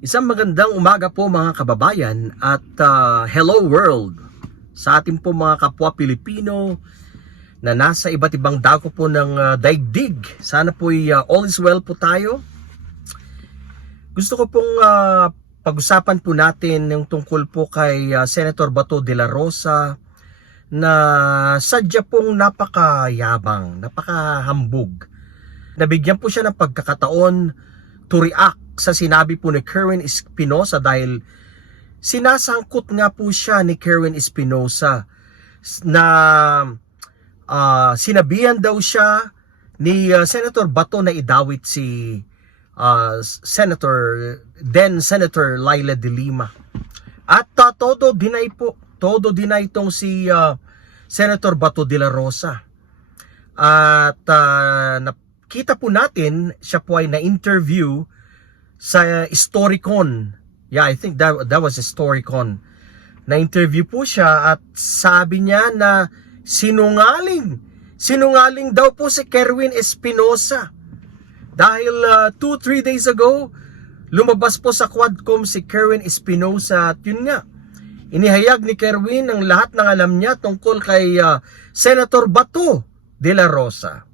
Isang magandang umaga po mga kababayan at ah, hello world sa ating po mga kapwa Pilipino na nasa iba't ibang dako po ng ah, daigdig. Sana po all is well po tayo. Gusto ko pong ah, pag-usapan po natin yung tungkol po kay ah, Senator Bato de la Rosa na sadya pong napakayabang, napakahambog. Nabigyan po siya ng pagkakataon to react sa sinabi po ni Kerwin Espinosa dahil sinasangkot nga po siya ni Kerwin Espinosa na ah, sinabihan daw siya ni ah, Senator Bato na idawit si ah, Senator then Senator Laila de Lima. At ah, todo deny po, todo deny itong si ah, Senator Bato de la Rosa. At ah, nakita po natin, siya po ay na-interview sa Storycon. Yeah, I think that, that was a Storycon. Na-interview po siya at sabi niya na sinungaling. Sinungaling daw po si Kerwin Espinosa. Dahil 2-3 days ago, lumabas po sa Quadcom si Kerwin Espinosa at yun nga, inihayag ni Kerwin ang lahat ng alam niya tungkol kay ah, Senator Bato de la Rosa.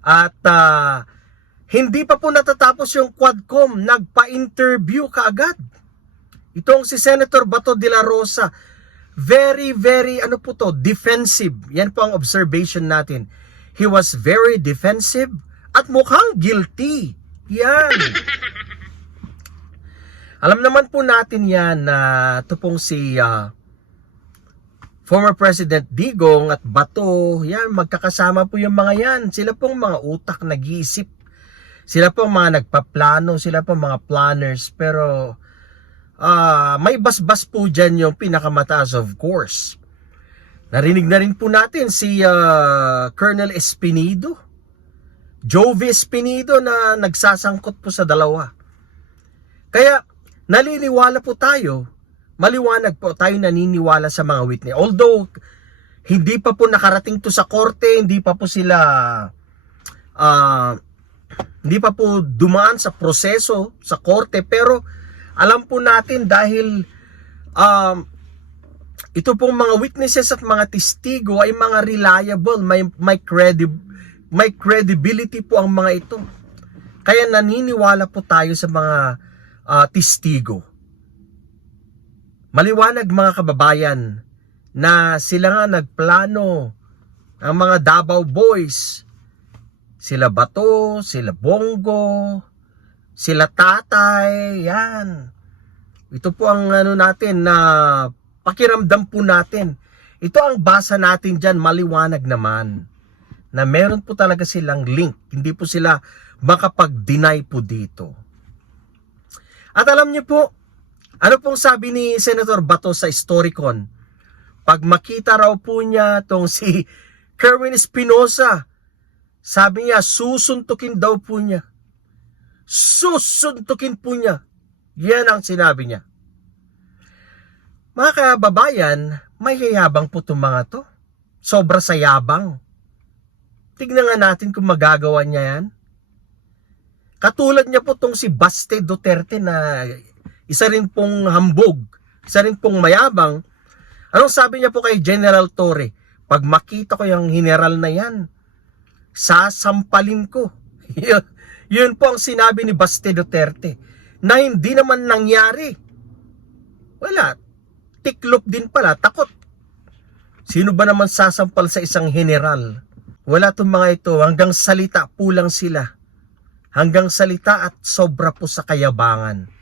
At ah, hindi pa po natatapos yung Quadcom, nagpa-interview kaagad. Itong si Senator Bato de la Rosa, very, very, ano po to, defensive. Yan po ang observation natin. He was very defensive at mukhang guilty. Yan. Alam naman po natin yan na ito pong si ah, former President Digong at Bato, yan, magkakasama po yung mga yan. Sila pong mga utak nag-iisip. Sila pong mga nagpaplano, sila pong mga planners. Pero ah, may basbas po dyan yung pinakamataas of course. Narinig na rin po natin si ah, Colonel Espinido. Jovi Espinido na nagsasangkot po sa dalawa. Kaya naliliwala po tayo, maliwanag po tayo naniniwala sa mga witness. Although hindi pa po nakarating to sa korte, hindi pa po sila ah, hindi pa po dumaan sa proseso sa korte pero alam po natin dahil um, ito pong mga witnesses at mga testigo ay mga reliable, may may credi- may credibility po ang mga ito. Kaya naniniwala po tayo sa mga ah, testigo. Maliwanag mga kababayan na sila nga nagplano ang mga Davao Boys. Sila Bato, sila Bongo, sila Tatay, yan. Ito po ang ano natin na pakiramdam po natin. Ito ang basa natin dyan, maliwanag naman. Na meron po talaga silang link. Hindi po sila makapag-deny po dito. At alam niyo po, ano pong sabi ni Senator Bato sa Storycon? Pag makita raw po niya tong si Kerwin Espinosa, sabi niya, susuntukin daw po niya. Susuntukin po niya. Yan ang sinabi niya. Mga kababayan, may yayabang po itong mga to. Sobra sa yabang. Tignan nga natin kung magagawa niya yan. Katulad niya po tong si Baste Duterte na isa rin pong hambog, isa rin pong mayabang. Anong sabi niya po kay General Torre? Pag makita ko yung general na yan, sasampalin ko. yun, po ang sinabi ni Baste Duterte na hindi naman nangyari. Wala. Tiklop din pala, takot. Sino ba naman sasampal sa isang general? Wala tong mga ito, hanggang salita po lang sila. Hanggang salita at sobra po sa kayabangan.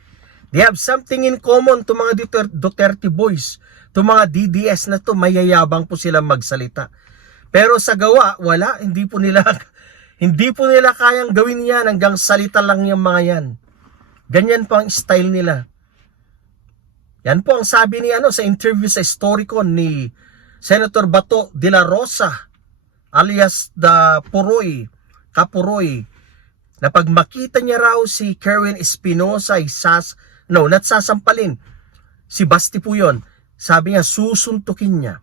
They have something in common to mga Duter- Duterte boys. To mga DDS na to, mayayabang po sila magsalita. Pero sa gawa, wala, hindi po nila hindi po nila kayang gawin yan hanggang salita lang yung mga yan. Ganyan po ang style nila. Yan po ang sabi ni ano sa interview sa Storycon ni Senator Bato de la Rosa alias the Puroy, Kapuroy na pag makita niya raw si Kerwin Espinosa ay sas, no, not sasampalin. Si Basti po yun. Sabi niya, susuntukin niya.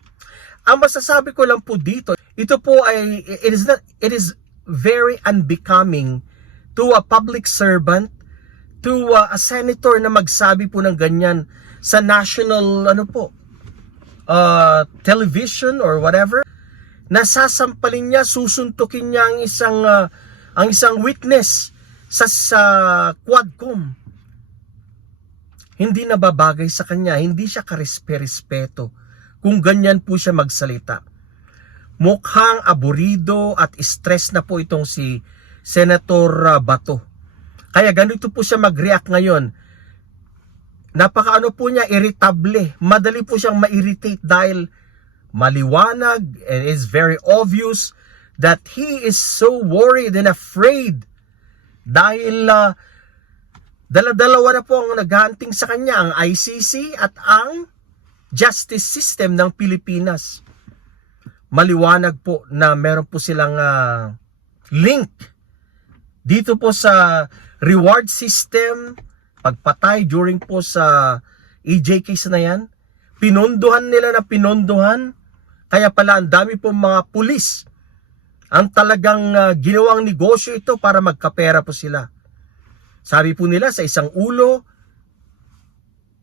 Ang masasabi ko lang po dito, ito po ay, it is not, it is very unbecoming to a public servant to uh, a senator na magsabi po ng ganyan sa national ano po uh, television or whatever nasasampalin niya susuntukin niya ang isang uh, ang isang witness sa sa Quadcom hindi nababagay sa kanya hindi siya karespe-respeto kung ganyan po siya magsalita mukhang aburido at stress na po itong si Senator uh, Bato kaya ganito po siya mag-react ngayon. Napaka ano po niya, irritable. Madali po siyang ma-irritate dahil maliwanag and is very obvious that he is so worried and afraid dahil uh, dala-dalawa na po ang naghahunting sa kanya, ang ICC at ang justice system ng Pilipinas. Maliwanag po na meron po silang uh, link dito po sa reward system, pagpatay during po sa EJ case na yan, pinondohan nila na pinondohan, kaya pala ang dami po mga pulis ang talagang uh, ginawang negosyo ito para magkapera po sila. Sabi po nila sa isang ulo,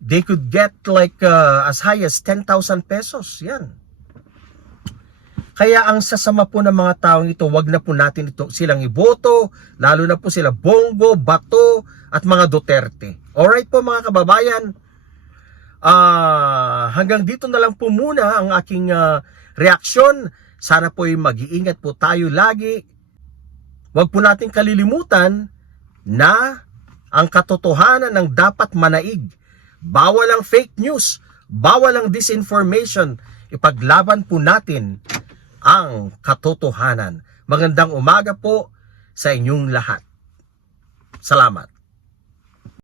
they could get like uh, as high as 10,000 pesos. Yan. Kaya ang sasama po ng mga taong ito, wag na po natin ito silang iboto, lalo na po sila Bongo, Bato, at mga Duterte. Alright po mga kababayan, ah hanggang dito na lang po muna ang aking ah, reaksyon. Sana po ay mag-iingat po tayo lagi. Huwag po natin kalilimutan na ang katotohanan ng dapat manaig. Bawal ang fake news, bawal ang disinformation. Ipaglaban po natin ang katotohanan. Magandang umaga po sa inyong lahat. Salamat.